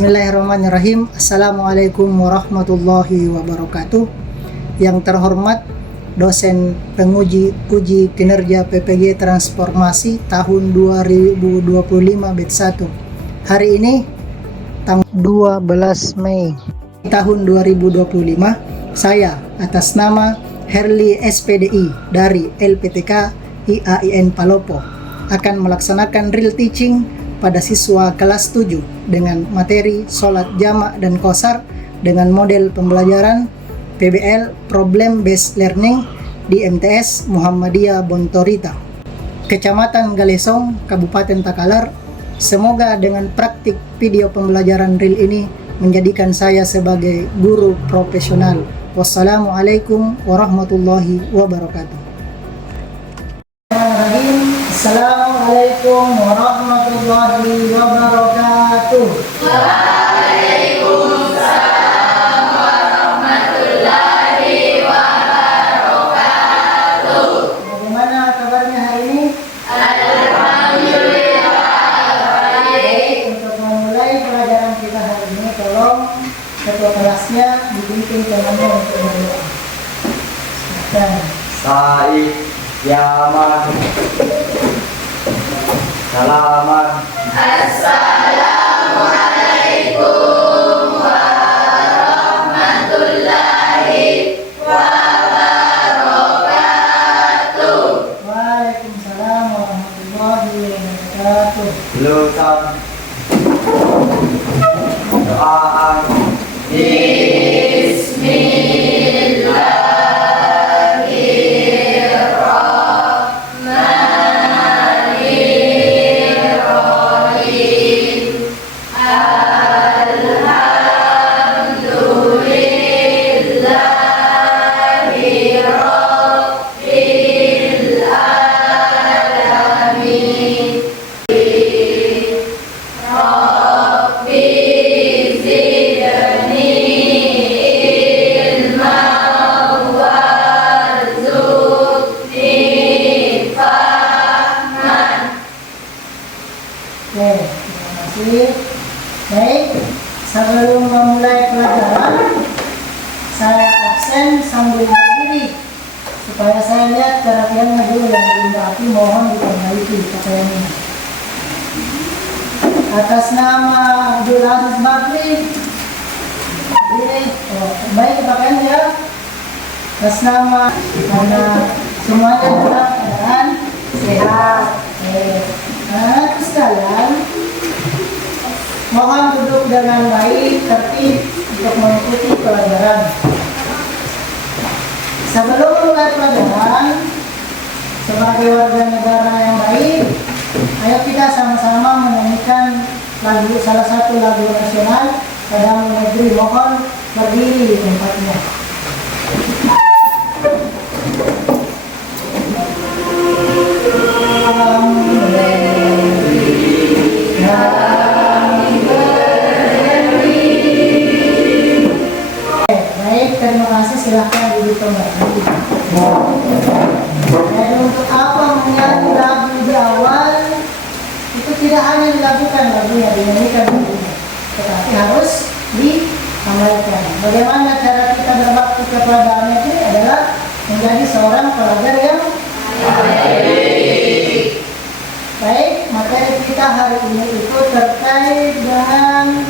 Bismillahirrahmanirrahim. Assalamualaikum warahmatullahi wabarakatuh. Yang terhormat dosen penguji uji kinerja PPG Transformasi tahun 2025 batch 1. Hari ini tanggal 12 Mei tahun 2025, saya atas nama Herli SPDI dari LPTK IAIN Palopo akan melaksanakan real teaching pada siswa kelas 7 dengan materi sholat jamak dan qashar dengan model pembelajaran PBL Problem Based Learning di MTS Muhammadiyah Bontorita, Kecamatan Galesong, Kabupaten Takalar. Semoga dengan praktik video pembelajaran real ini menjadikan saya sebagai guru profesional. Wassalamualaikum warahmatullahi wabarakatuh. Assalamualaikum warahmatullahi wabarakatuh. Waalaikumsalam warahmatullahi wabarakatuh. Bagaimana kabarnya hari ini? Alhamdulillah baik. Untuk memulai pelajaran kita hari ini, tolong ketua kelasnya dibimbing temannya untuk berdoa. Silakan. Sa'i Yaman Salaman. Assalamualaikum warahmatullahi wabarakatuh. Waalaikumsalam warahmatullahi wabarakatuh. Lulusan doaan. Oke, terima kasih. Baik, sebelum memulai pelajaran, saya absen sambil berdiri supaya saya lihat perhatiannya dulu yang diundati. Mohon diperbaiki pakaiannya. Atas nama Abdul Aziz Bakri, berdiri. Baik pakaiannya. Atas nama, karena semuanya dalam keadaan sehat. Anak sekalian, mohon duduk dengan baik, tertib untuk mengikuti pelajaran. Sebelum mulai pelajaran, sebagai warga negara yang baik, ayo kita sama-sama menyanyikan salah satu lagu nasional Padamu Negeri. Mohon berdiri di tempatnya. Terima kasih, silahkan duduk kembali. Dan untuk apa menyanyi lagu di awal, itu tidak hanya dilakukan lagunya, dinyanyikan lagunya, tetapi harus diamalkan. Bagaimana cara kita berbakti kepada anak ini adalah menjadi seorang pelajar yang baik. Baik, materi kita hari ini itu terkait dengan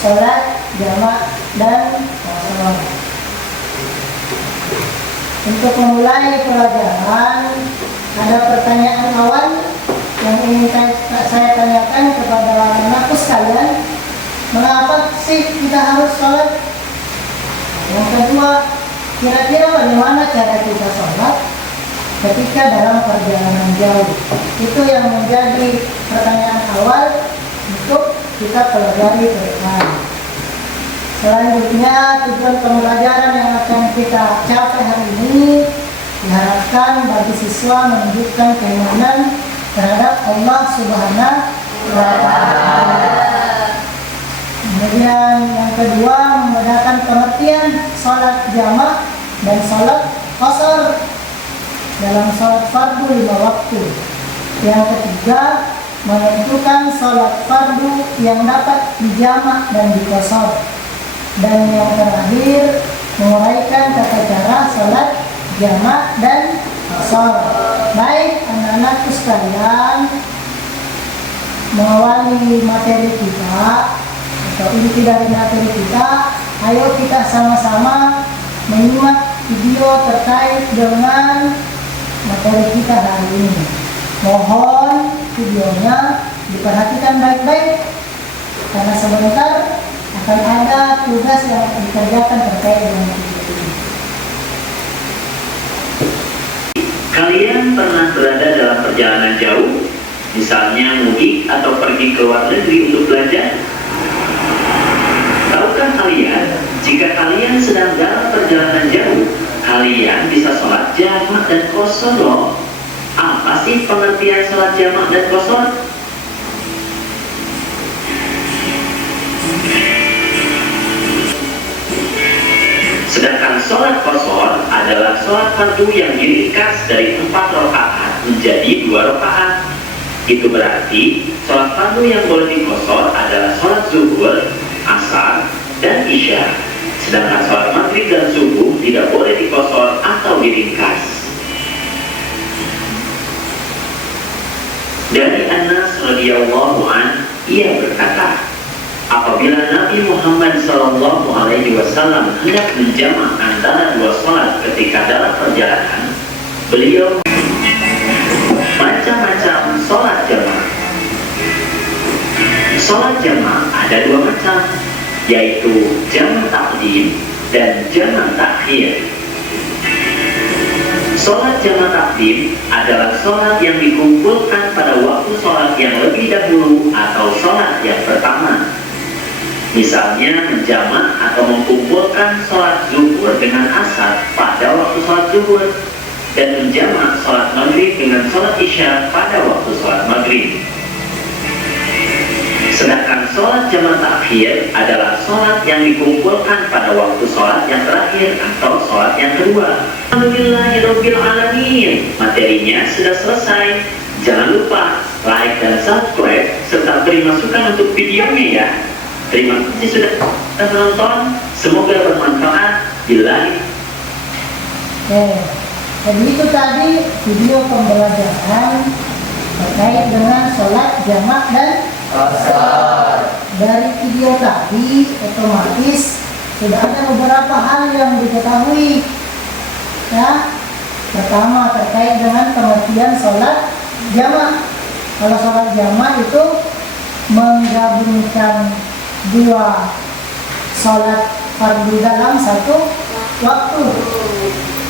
sholat jamak dan qashar. Untuk memulai pelajaran, ada pertanyaan awal yang ingin saya tanyakan kepada anakku sekalian. Mengapa sih kita harus sholat? Yang kedua, kira-kira bagaimana cara kita sholat ketika dalam perjalanan jauh? Itu yang menjadi pertanyaan awal untuk kita pelajari ke depan. Selanjutnya, tujuan pembelajaran yang akan kita capai hari ini diharapkan bagi siswa menunjukkan keimanan terhadap Allah Subhanahu wa Ta'ala. Kemudian yang kedua, membedakan pengertian sholat jamak dan sholat qashar dalam sholat fardu 5 waktu. Yang ketiga, menentukan sholat fardu yang dapat dijamak dan dikosor. Dan yang terakhir, menguraikan tata cara sholat jamak dan kosor. Baik anak-anakku sekalian, mengawali materi kita atau inti dari materi kita, ayo kita sama-sama menyimak video terkait dengan materi kita hari ini. Mohon videonya diperhatikan baik-baik karena sebentar akan ada tugas yang akan dikerjakan terkait dengan video ini. Kalian pernah berada dalam perjalanan jauh, misalnya mudik atau pergi ke luar negeri untuk belajar? Tahukah kalian, jika kalian sedang dalam perjalanan jauh, kalian bisa sholat jamak dan qashar loh. Apa sih pengertian sholat jamak dan qashar? Sedangkan sholat qashar adalah sholat fardu yang diringkas dari 4 rakaat menjadi 2 rakaat. Itu berarti sholat fardu yang boleh diqashar adalah sholat zuhur, asar, dan isya. Sedangkan sholat maghrib dan subuh tidak boleh diqashar atau diringkas. Dari Anas radhiyallahu an, ia berkata, apabila Nabi Muhammad SAW hendak menjamak antara 2 sholat ketika dalam perjalanan, beliau macam-macam sholat jamak. Sholat jamak ada 2 macam, yaitu jamak takdim dan jamak takhir. Sholat jamak takdim adalah sholat yang dikumpulkan pada waktu sholat yang lebih dahulu atau sholat yang pertama. Misalnya menjamak atau mengumpulkan sholat zuhur dengan asar pada waktu sholat zuhur, dan menjamak sholat maghrib dengan sholat isya pada waktu sholat maghrib. Sedangkan sholat jamak takhir adalah sholat yang dikumpulkan pada waktu sholat yang terakhir atau sholat yang kedua. Alhamdulillahirabbil alamin. Materinya sudah selesai. Jangan lupa like dan subscribe serta beri masukan untuk videonya ya. Terima kasih sudah menonton. Semoga bermanfaat. Billahi. Jadi itu tadi video pembelajaran terkait dengan sholat jamak dan Asar. dari video tadi otomatis sudah ada beberapa hal yang diketahui ya. Pertama terkait dengan pengertian sholat jamak. Kalau sholat jamak itu menggabungkan 2 sholat fardu dalam satu waktu.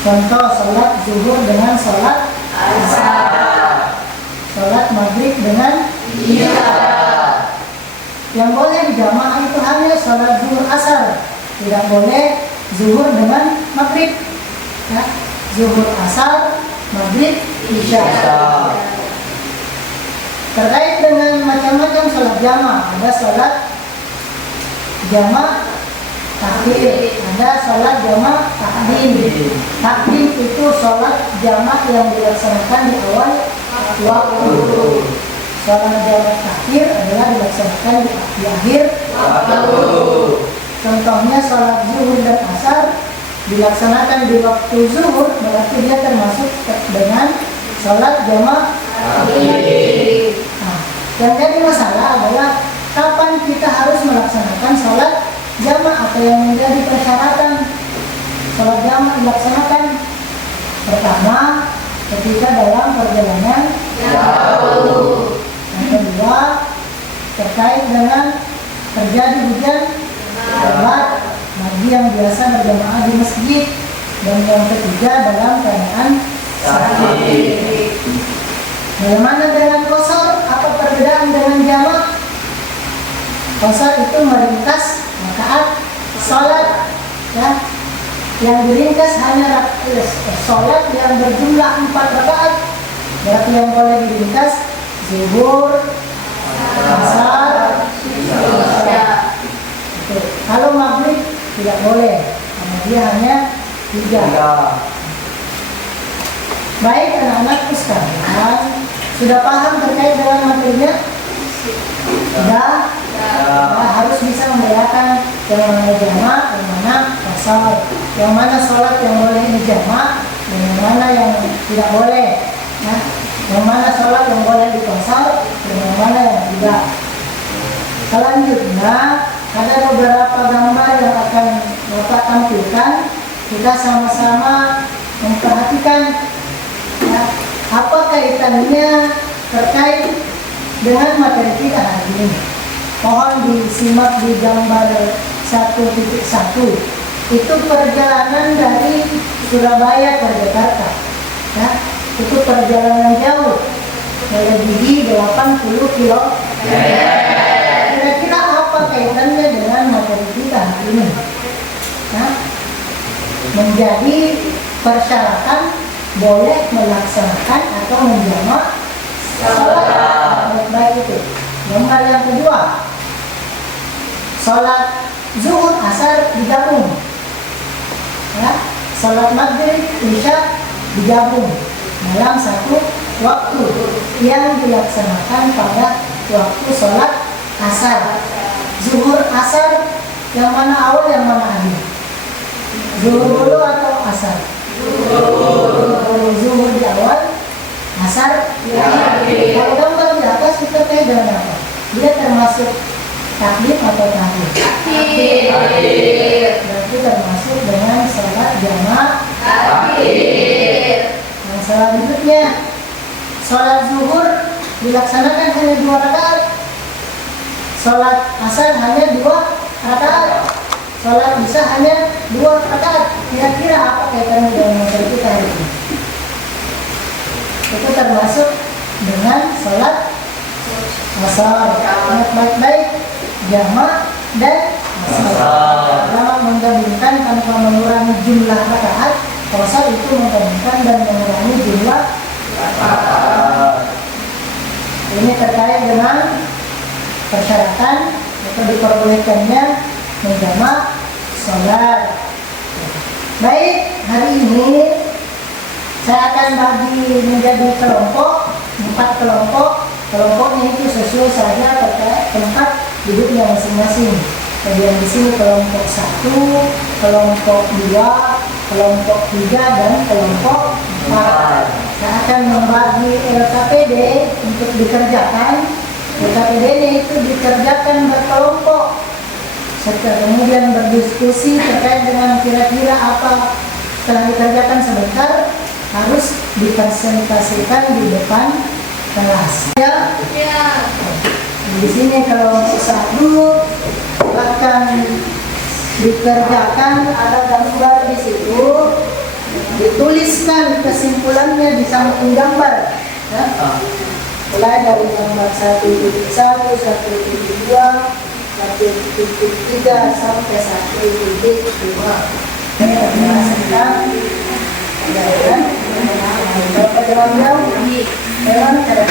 Contoh sholat zuhur dengan sholat asar, sholat maghrib dengan isya. Yang boleh dijamak itu hanya sholat zuhur asar, tidak boleh zuhur dengan maghrib ya. Zuhur asar, maghrib, isya. Terkait dengan macam-macam sholat jamak, ada sholat jamak takhir, ada sholat jamak takdim. Takdim itu sholat jamak yang dilaksanakan di awal waktu. Sholat jamak takhir adalah dilaksanakan di akhir waktu. Contohnya sholat zuhur dan asar dilaksanakan di waktu zuhur, berarti dia termasuk dengan sholat jamak takhir. Nah, yang jadi masalah adalah kapan kita harus melaksanakan sholat jamak atau yang menjadi persyaratan sholat jamak dilaksanakan. Pertama, ketika dalam perjalanan jauh. Yang kedua, terkait dengan terjadi hujan lebat bagi yang biasa berjamaah di masjid. Dan yang ketiga, dalam keadaan sakit. Bagaimana dengan qashar? Apa perbedaan dengan jamak? Qashar itu meringkas rakaat sholat ya. Yang diringkas hanya sholat yang berjumlah 4 rakaat. Berarti yang boleh diringkas zuhur, asar, isya. Kalau maghrib tidak boleh, karena dia hanya 3. Baik anak-anakku sekalian, Sudah paham terkait dengan materinya? Sudah? Nah, harus bisa membedakan yang mana jamak, yang mana qasar, yang mana sholat yang boleh dijamak, dan yang mana yang tidak boleh. Nah, yang mana sholat yang boleh diqasar, dan yang mana yang tidak. Selanjutnya, ada beberapa gambar yang akan Bapak tampilkan. Kita sama-sama memperhatikan ya, apa kaitannya terkait dengan materi kita hari ini. Mohon disimak di gambar 1.1. Itu perjalanan dari Surabaya ke Jakarta. Ya, itu perjalanan jauh, melebihi 80 km. Kira-kira apa kaitannya dengan materi kita hari ini? Nah, menjadi persyaratan boleh melaksanakan atau menjamak sholat. Baik itu. Gambar yang kedua, sholat zuhur asar digabung. Ya, sholat maghrib isya digabung dalam satu waktu yang dilaksanakan pada waktu sholat asar. Zuhur asar, yang mana awal yang mana akhir? Zuhur dulu atau asar? Zuhur di awal, asar di akhir. Kalau gambar di atas kita kayak dengan apa? Dia termasuk takdim atau takhir? Takhir. Berarti termasuk dengan sholat jamak Takhir. Yang selanjutnya, sholat zuhur dilaksanakan hanya 2 rakaat. Sholat asar hanya 2 rakaat. Sholat isya hanya 2 rakaat. Kira-kira apa kaitannya dengan materi kita hari ini? Itu termasuk dengan sholat asar. Ingat baik-baik, jamak dan asar. Jamak menggabungkan tanpa mengurangi jumlah rakaat. Asar itu menggabungkan dan mengurangi jumlah rakaat. Ini terkait dengan persyaratan atau diperbolehkannya menjamak sholat. Baik, hari ini saya akan bagi menjadi kelompok, 4 kelompok. Kelompoknya itu sesuai saja terkait tempat duduknya masing-masing. Kemudian di sini kelompok 1, kelompok 2, kelompok 3, dan kelompok 4. Saya akan membagi LKPD untuk dikerjakan. LKPD-nya itu dikerjakan berkelompok. Setelah kemudian berdiskusi terkait dengan kira-kira apa telah dikerjakan sebentar harus dipresentasikan di depan kelas. Ya. Di sini kelompok 1 akan dikerjakan, ada gambar di situ, dituliskan kesimpulannya di samping gambar. Ya. Mulai dari gambar 1.1, 1.2, 1.3 sampai 1.5. Ini adalah tentang pelajaran. Kalau pelajaran jauh, memang cara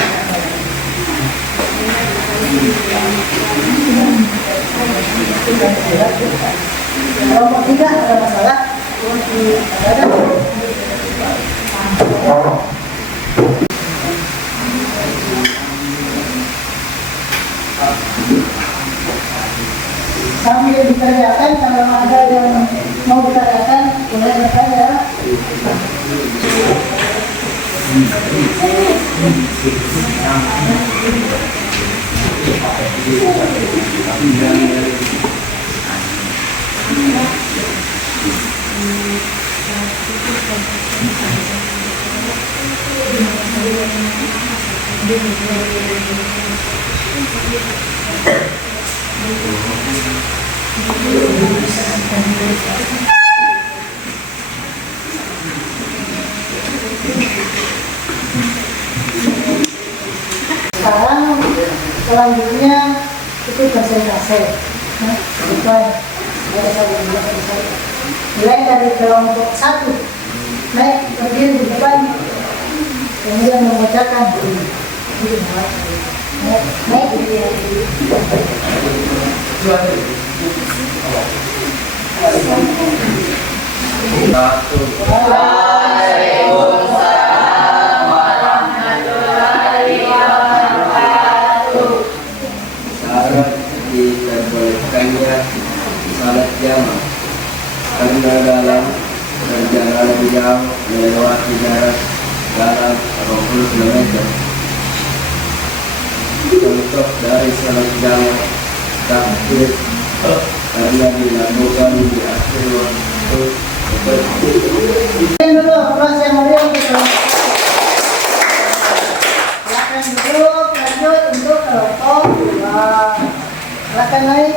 kelompok 3 ada masalah. Ada. Sambil dikerjakan, kalau ada yang mau dikerjakan, boleh bertanya. Sekarang selanjutnya itu persentase. Nah, mulai dari kelompok 1 naik berdiri di depan, kemudian membacakan naik Waalaikumsalam warahmatullahi 50 km. Contoh dari salat jamak takbir karena dilakukan di akhir waktu seperti Dulu, kelas yang mulia untuk silakan duduk, lanjut untuk kelompok dua. Silakan naik.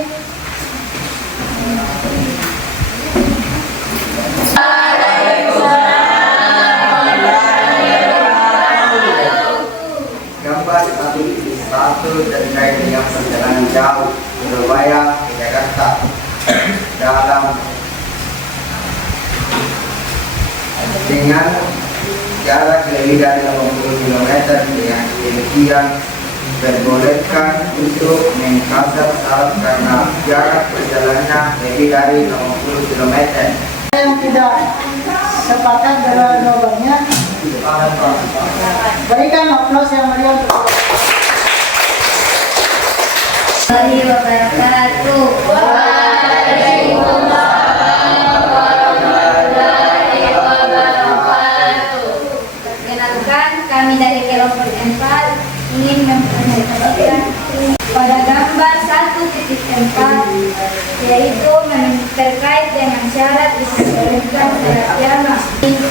gambar satu terkait dengan perjalanan jauh Surabaya ke Jakarta dalam dengan jarak lebih dari 80 km dengan demikian diperbolehkan untuk mengkasar salat karena jarak perjalanan lebih dari 60 km. Yang tidak sepakat dengan jawabannya, berikan aplaus yang meriah untuk Warahmatullahi wabarakatuh. Perkenalkan, kami dari kelompok 4 ingin mempresentasikan pada gambar 1.4 yaitu terkait dengan syarat diperbolehkan salat jamak.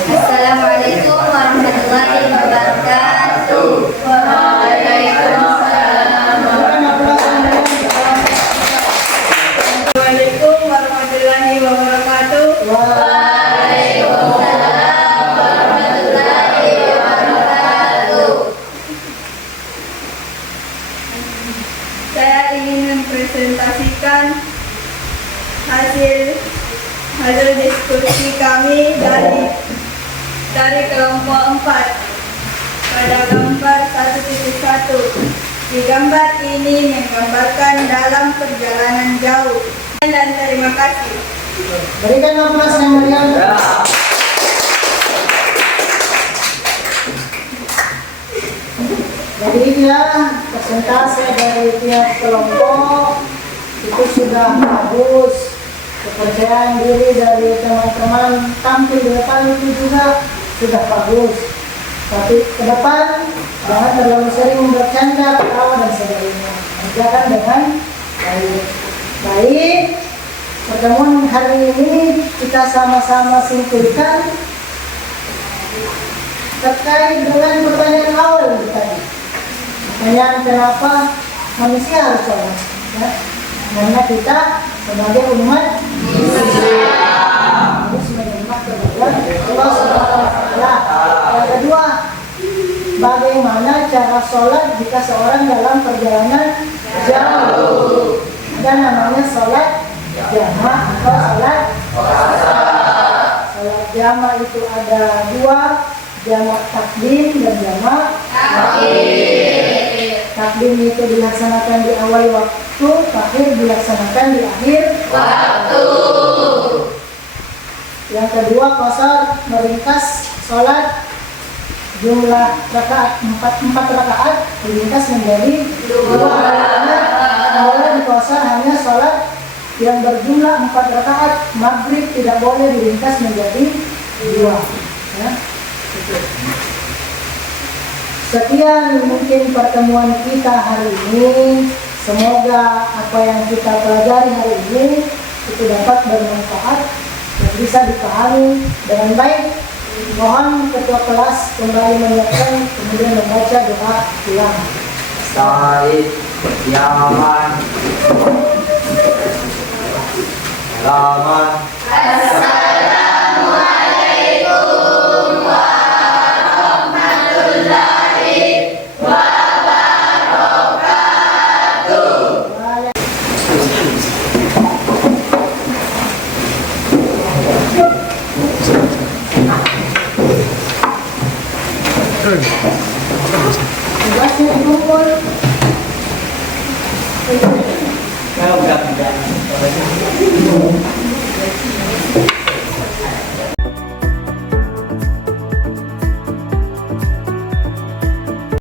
Assalamualaikum warahmatullahi wabarakatuh. Assalamualaikum warahmatullahi wabarakatuh. Saya ingin mempresentasikan hasil diskusi kami dari kelompok 4 pada gambar 1.1. Di gambar ini menggambarkan dalam perjalanan jauh. Dan terima kasih. berikan aplaus yang meriah. Jadi ya, persentase dari tiap kelompok itu sudah bagus. Kepercayaan diri dari teman-teman tampil di depan itu juga sudah bagus. Tapi ke depan jangan terlalu sering bercanda, ketawa dan sebagainya. Kerjakan dengan baik. Baik, pertemuan hari ini kita sama-sama simpulkan terkait dengan pertanyaan awal tadi. Pertanyaan kenapa manusia harus sholat? Ya? Karena kita sebagai umat harus menyembah kepada Allah Subhanahu wa Ta'ala. Yang kedua, bagaimana cara sholat jika seorang dalam perjalanan jauh? Ada namanya sholat jamak atau sholat sholat jamak itu ada dua, jamak takdim dan jamak takdim itu dilaksanakan di awal waktu, takhir dilaksanakan di akhir waktu. Yang kedua, qasar meringkas sholat jumlah rakaat 4 rakaat diringkas menjadi 2 rakaat. Awalnya di qasar hanya sholat yang berjumlah 4 rakaat, maghrib tidak boleh diringkas menjadi 2. Ya. Sekian mungkin pertemuan kita hari ini. Semoga apa yang kita pelajari hari ini itu dapat bermanfaat dan bisa dipahami dengan baik. Mohon ketua kelas kembali menyiapkan kemudian membaca doa ulang. Salat jamak. Selamat